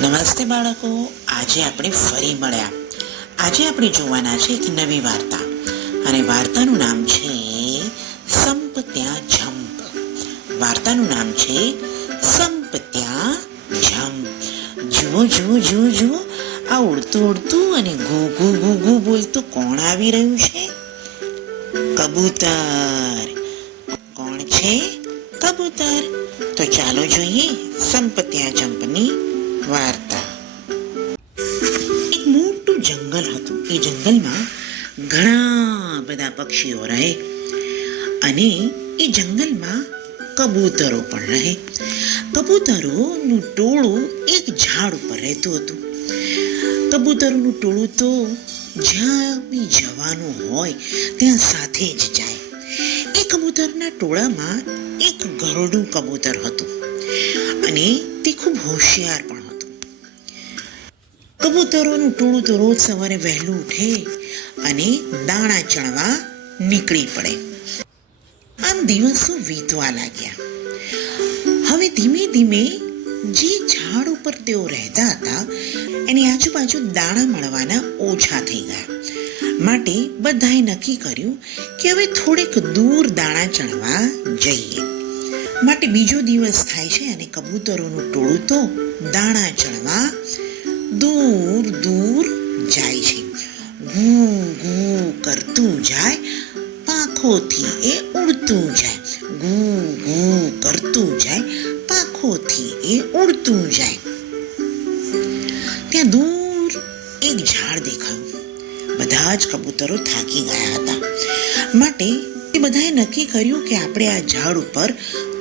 નમસ્તે બાળકો, આજે આપણે ફરી મળ્યા. આજે આપણે જોવાના છે એક નવી વાર્તા, અને વાર્તાનું નામ છે સંપ ત્યાં જંપ. વાર્તાનું નામ છે સંપ ત્યાં જંપ. જુઓ જુઓ જુઓ જુઓ, આ ઉડતું ઉડતું અને ઘૂ ઘૂ ઘૂ ઘૂ બોલતું કોણ આવી રહ્યું છે? કબૂતર. કોણ છે? કબૂતર. તો ચાલો જોઈએ સંપ ત્યાં જંપની વાર્તા. એક મોટું જંગલ હતું. એ જંગલમાં ઘણા બધા પક્ષીઓ રહે, અને એ જંગલમાં કબૂતરો પણ રહે. કબૂતરોનું ટોળું એક ઝાડ ઉપર રહેતું હતું. કબૂતરોનું ટોળું તો જ્યાં બી જવાનું હોય ત્યાં સાથે જ જાય. એ કબૂતરના ટોળામાં એક ગરુડું કબૂતર હતું, અને તે ખૂબ હોશિયાર પણ હતું. કબૂતરોનું ટોળું તો રોજ સવારે વહેલું ઉઠે અને દાણા ચણવા નીકળી પડે. આમ દિવસો વીતવા લાગ્યા. હવે ધીમે ધીમે જે ઝાડ ઉપર તેઓ રહેતા હતા એની આજુબાજુ દાણા મળવાના ઓછા થઈ ગયા. માટે બધાએ નક્કી કર્યું કે હવે થોડેક દૂર દાણા ચણવા જઈએ. માટે બીજો દિવસ થાય છે અને કબૂતરોનું ટોળું તો દાણા ચણવા દૂર દૂર જાય છે. ઘૂ ઘૂ કરતું જાય, પાંખોથી એ ઉડતું જાય. ઘૂ ઘૂ કરતું જાય, પાંખોથી એ ઉડતું જાય. ત્યાં દૂર એક ઝાડ દેખાયું. બધા જ કબૂતરો થાકી ગયા હતા, માટે એ બધાએ નક્કી કર્યું કે આપણે આ ઝાડ ઉપર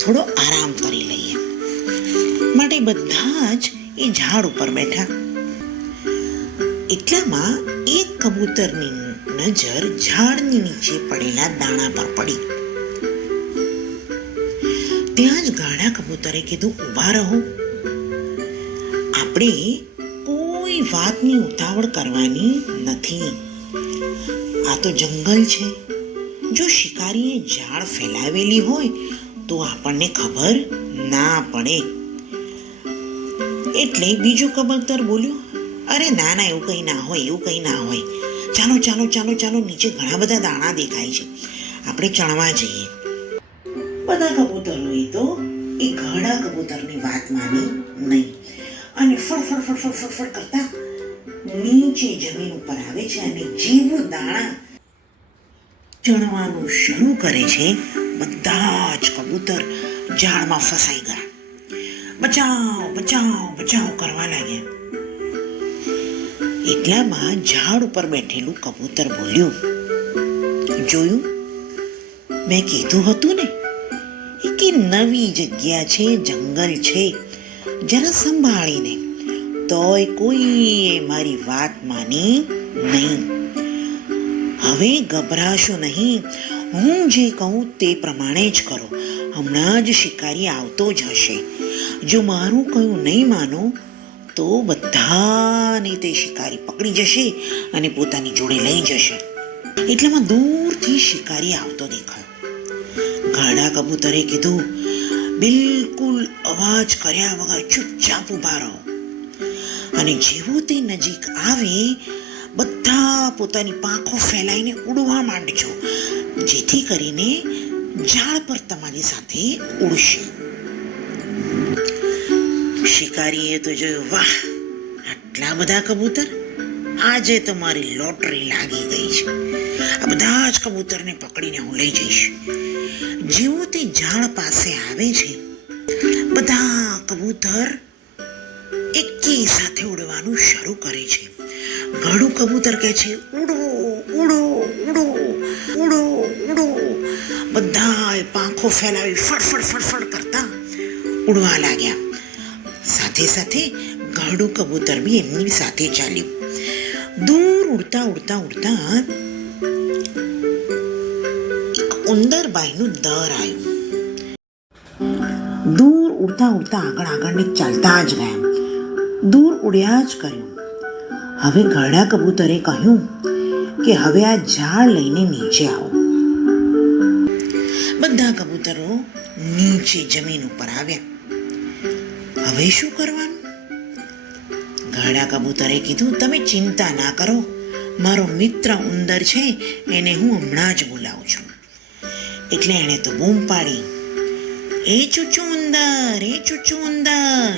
થોડો આરામ કરી લઈએ. માટે બધા જ એ ઝાડ ઉપર બેઠા. એટલામાં એક કબૂતરની નજર ઝાડની નીચે પડેલા દાણા પર પડી. ત્યાં જ ગાડા કબૂતરે કીધું, ઊભા રહો, આપણે કોઈ વાતની ઉતાવળ કરવાની નથી. આ તો જંગલ છે. જો શિકારીએ જાળ ફેલાવેલી હોય તો આપણને ખબર ના પડે. એટલે બીજું કબૂતર બોલ્યું, અરે ના ના, એવું કંઈ ના હોય, એવું કંઈ ના હોય. ચાલો ચાલો ચાલો ચાલો, નીચે ઘણા બધા દાણા દેખાય છે, આપણે ચણવા જઈએ. બધા કબૂતરોએ તો એ ઘડા કબૂતરની વાત માની નહીં, અને ફડફડ ફડફડ ફડફડ કરતા નીચે જમીન ઉપર આવે છે, અને જેવું દાણા ચણવાનું શરૂ કરે છે, બધા જ કબૂતર ઝાડમાં ફસાઈ ગયા. બચાવ બચાવ બચાવ કરવા લાગ્યા. એટલામાં ઝાડ ઉપર બેઠેલું કબૂતર બોલ્યું, જોયું, મેં કીધું હતું ને કે નવી જગ્યા છે, જંગલ છે, જરા સંભાળીને. તોય કોઈએ મારી વાત માની નહીં. હવે ગભરાશો નહીં, હું જે કહું તે પ્રમાણે જ કરો. હમણાં જ શિકારી આવતો જ હશે. જો મારું કહ્યું નહીં માનો તો બધાને તે શિકારી પકડી જશે અને પોતાની જોડે લઈ જશે. એટલામાં દૂરથી શિકારી આવતો દેખાયો. ગાડા કબૂતરે કીધું, બિલકુલ અવાજ કર્યા વગર ચૂપચાપ ઊભા રહો. અને જેવું તે નજીક આવે, બધા પોતાની પાંખો ફેલાઈને ઉડવા માંડજો, જેથી કરીને ઝાડ પર તમારી સાથે ઉડશે. શિકારીએ તો જોયું, વાહ, આટલા બધા કબૂતર! આજે તો મારી લોટરી લાગી ગઈ છે. આ બધા જ કબૂતરને પકડીને હું લઈ જઈશ. જેવું તે ઝાડ પાસે આવે છે, બધા કબૂતર એકી સાથે ઉડવાનું શરૂ કરે છે. ઘડું કબૂતર કહે છે, ઉડો ઉડો ઉડો ઉડો ઉડો. બધા પાંખો ફેલાવી ફડફડ ફડફડ કરતા ઉડવા લાગ્યા. સાથે સાથે ઘરડું કબૂતર બી એમની સાથે ચાલ્યું. દૂર ઉડતા ઉડતા ઉડતા એક ઉંદરબાઈનું દર આવ્યું. દૂર ઉડતા ઉડતા આગળ આગળ ચાલતા જ ગયા. દૂર ઉડ્યા જ કર્યું. હવે ઘરડા કબૂતરે કહ્યું કે હવે આ ઝાડ લઈને નીચે આવો. બધા કબૂતરો નીચે જમીન ઉપર આવ્યા. હવે શું કરવાનું? ઘરડા કબૂતરે કીધું, તમે ચિંતા ના કરો, મારો મિત્ર ઉંદર છે એને હું હમણાં જ બોલાવું છું. એટલે એણે તો બૂમ પાડી, એ ચૂચું ઉંદર, એ ચૂચું ઉંદર.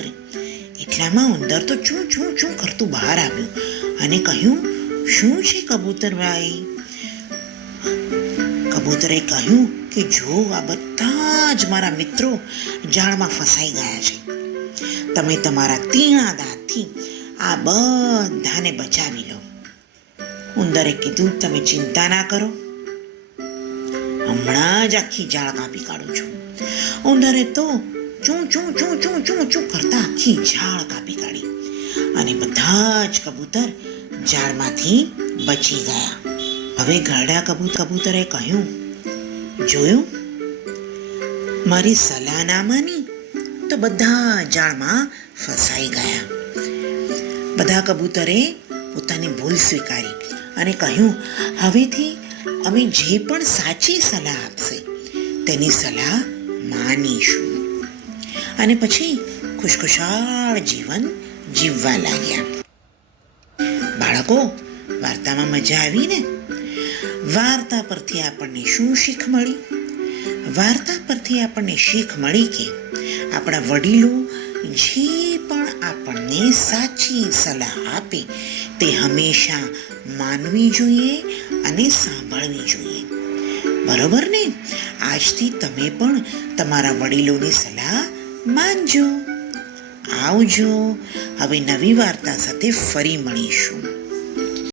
એટલામાં ઉંદર તો ચૂં ચૂં ચૂં કરતું બહાર આવ્યું અને કહ્યું, શું છે કબૂતરભાઈ? કબૂતરે કહ્યું કે જો આ બધા જ મારા મિત્રો જાળમાં ફસાઈ ગયા છે. તમે તમારા તીણા દાંતથી આ બધાને બચાવી લો. ઉંદરે કીધું, તમે ચિંતા ના કરો, હમણાં જ આખી જાળ કાપી કાઢું છું. ઉંદરે તો ચૂં ચૂં ચૂં ચૂં ચૂં ચૂં કરતા આખી જાળ કાપી કાઢી અને બધા જ કબૂતર જાળમાંથી બચી ગયા. હવે ઘરડા કબૂતરે કહ્યું, જોયું, મારી સલાહ ના માની તો બધા જાળમાં ફસાઈ ગયા. બધા કબૂતરે પોતાની ભૂલ સ્વીકારી અને કહ્યું, હવેથી અમે જે પણ સાચી સલાહ આપશે તેની સલાહ માનીશું. અને પછી ખુશખુશાલ જીવન જીવવા લાગ્યા. બાળકો, વાર્તામાં મજા આવી ને? વાર્તા પરથી આપણને શું શીખ મળી? વાર્તા પરથી આપણને શીખ મળી કે આપણા વડીલો જે પણ આપણને સાચી સલાહ આપે તે હંમેશા માનવી જોઈએ અને સાંભળવી જોઈએ. બરોબર ને? આજથી તમે પણ તમારા વડીલોની સલાહ માનજો. આવજો. હવે નવી વાર્તા સાથે ફરી મળીશું.